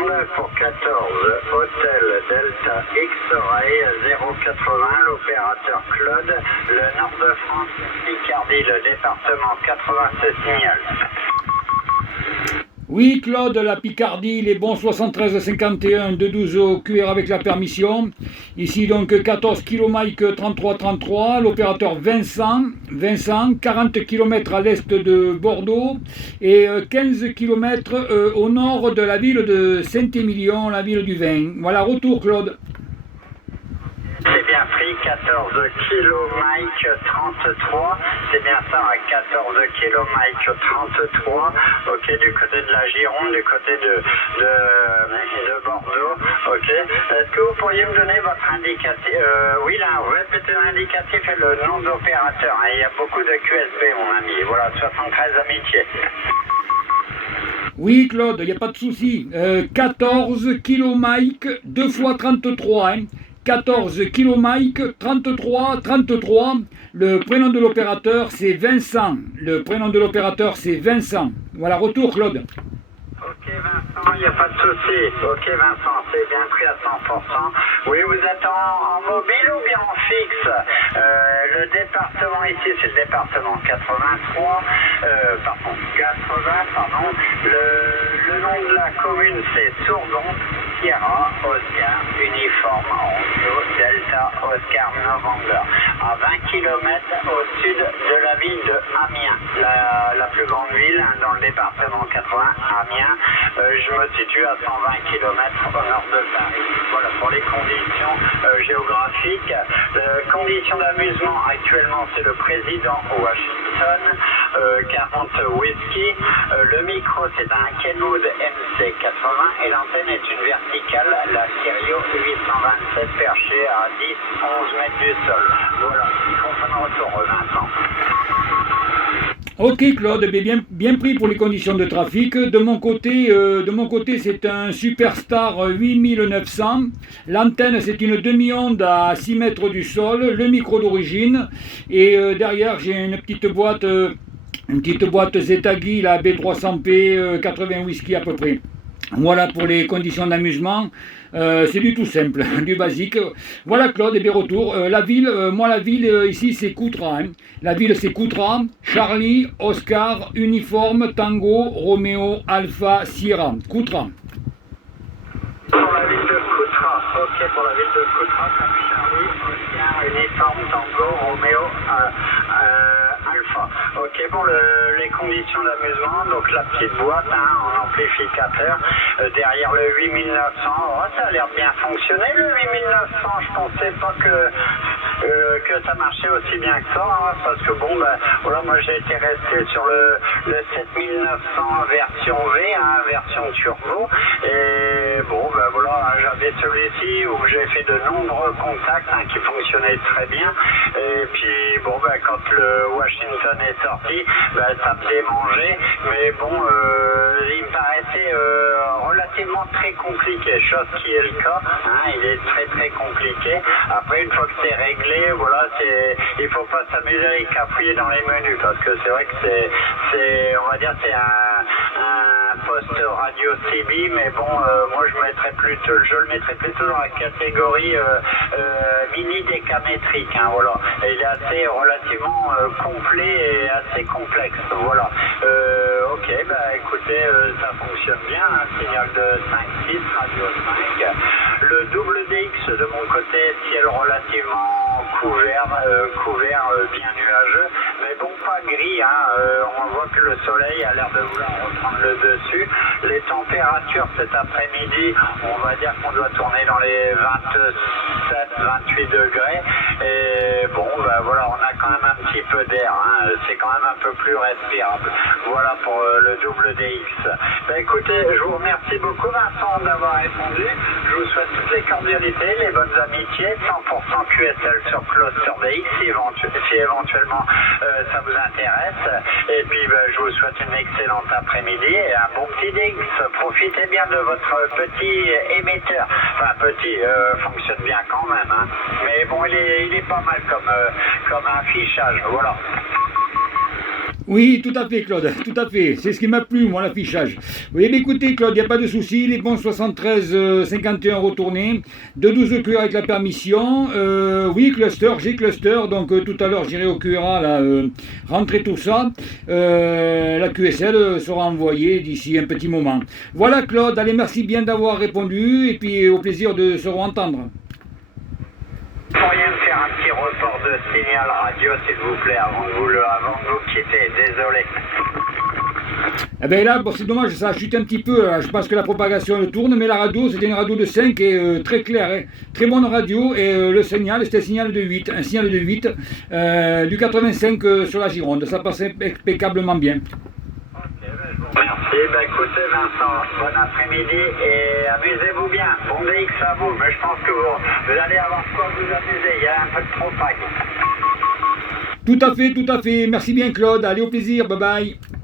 secondes pour 14 Hôtel Delta X-Ray 080, l'opérateur Claude, le nord de France, Picardie, le département 80 se signale. Oui, Claude, la Picardie, les bons 73-51 de 12 au QR avec la permission. Ici donc 14 km 33-33, l'opérateur Vincent, 40 km à l'est de Bordeaux et 15 km au nord de la ville de Saint-Émilion, la ville du vin. Voilà, retour Claude. C'est bien pris, 14 km Mike 33, c'est bien ça, 14 km Mike 33, ok, du côté de la Gironde, du côté de Bordeaux, ok. Est-ce que vous pourriez me donner votre indicatif, oui là, répétez l'indicatif et le nom d'opérateur, hein. Il y a beaucoup de QSB mon ami, voilà, 73 amitiés. Oui Claude, il n'y a pas de souci, 14 km Mike 2 fois 33, hein. 14 km 33. Le prénom de l'opérateur c'est Vincent. Voilà, retour Claude. Ok Vincent, il n'y a pas de souci. Ok Vincent, c'est bien pris à 100%. Oui, vous êtes en mobile ou bien en fixe? Le département ici, c'est le département 83. Le nom de la commune, c'est Sourdon, Sierra, Oscar, Uniforme, Oncio, Delta, Oscar, November. À 20 km au sud de la ville de Amiens, la plus grande ville hein, dans le département 80, Amiens. Je me situe à 120 km au nord de Paris. Voilà pour les conditions géographiques. Conditions d'amusement, actuellement c'est le président Washington, 40 whisky. Le micro c'est un Kenwood MC80 et l'antenne est une verticale, la Stereo 827 perchée à 10-11 mètres du sol. Voilà, il faut faire un retour Vincent. Ok Claude, bien pris pour les conditions de trafic. De mon côté, c'est un Superstar 8900. L'antenne, c'est une demi-onde à 6 mètres du sol. Le micro d'origine. Et derrière, j'ai une petite boîte Zetagi, la B300P, 80 whisky à peu près. Voilà pour les conditions d'amusement. C'est du tout simple, du basique. Voilà Claude, et bien retour. La ville ici c'est Coutras. Hein. La ville c'est Coutras, Charlie, Oscar, Uniforme, Tango, Roméo, Alpha, Sierra. Coutras. Pour la ville de Coutras, ok, pour la ville de Coutras, comme Charlie, Oscar, Uniforme, Tango, Roméo, Alpha. Ok, pour les conditions d'amusement, donc la petite boîte hein, en amplificateur, derrière le 8900, oh, ça a l'air bien fonctionner le 8900, je pensais pas que ça marchait aussi bien que ça, hein, parce que bon, ben, voilà, moi j'ai été resté sur le 7900 version V, hein, version turbo, et bon, ben voilà, j'avais celui-ci où j'ai fait de nombreux contacts hein, qui fonctionnaient très bien, et puis bon, ben quand le Washington est sorti, ben, ça me démangeait, mais bon, il me paraissait relativement très compliqué, chose qui est le cas, hein, il est très compliqué. Après, une fois que c'est réglé, voilà, il faut pas s'amuser à cafouiller dans les menus, parce que c'est vrai que on va dire, c'est un poste radio CB, mais bon, moi je le mettrais plutôt dans la catégorie mini décamétrique, hein, voilà. Et il est assez relativement complet et assez complexe, voilà. Ok, bah écoutez, ça fonctionne bien, un signal de 5.6, radio 5. Le double DX de mon côté, ciel relativement couvert, bien nuageux, mais bon, pas gris, hein. On voit que le soleil a l'air de vouloir reprendre le dessus. Les températures cet après-midi, on va dire qu'on doit tourner dans les 27-28 degrés, et bon, ben voilà, on a quand même un petit peu d'air, hein. C'est quand même un peu plus respirable. Voilà pour le double DX. Ben écoutez, je vous remercie beaucoup Vincent d'avoir répondu. Je vous souhaite toutes les cordialités, les bonnes amitiés, 100% QSL sur Cluster DX si éventuellement ça vous intéresse. Et puis ben, je vous souhaite une excellente après-midi et un bon petit DX. Profitez bien de votre petit émetteur. Enfin petit, fonctionne bien quand même. Hein. Mais bon, il est pas mal comme affichage. Voilà. Oui, tout à fait, Claude, tout à fait. C'est ce qui m'a plu, moi, l'affichage. Oui, mais écoutez, Claude, il n'y a pas de souci. Les bons 73 51 retournés. De 12 QR avec la permission. Oui, cluster, j'ai cluster. Donc, tout à l'heure, j'irai au QRA, là, rentrer tout ça. La QSL sera envoyée d'ici un petit moment. Voilà, Claude. Allez, merci bien d'avoir répondu. Et puis, au plaisir de se re-entendre. Pourriez me faire un petit report de signal radio, s'il vous plaît, avant de vous quitter. Désolé. Eh bien là, bon, c'est dommage, ça a chuté un petit peu. Je pense que la propagation elle tourne, mais la radio, c'était une radio de 5 et très claire. Hein. Très bonne radio. Et le signal, c'était un signal de 8. Un signal de 8 du 85 sur la Gironde. Ça passait impeccablement bien. Merci. Écoutez, Vincent, bon après-midi et amusez-vous bien. Bon DX à vous, mais je pense que vous allez avoir quoi vous amuser. Il y a un peu de propag. Tout à fait, tout à fait. Merci bien, Claude. Allez, au plaisir. Bye bye.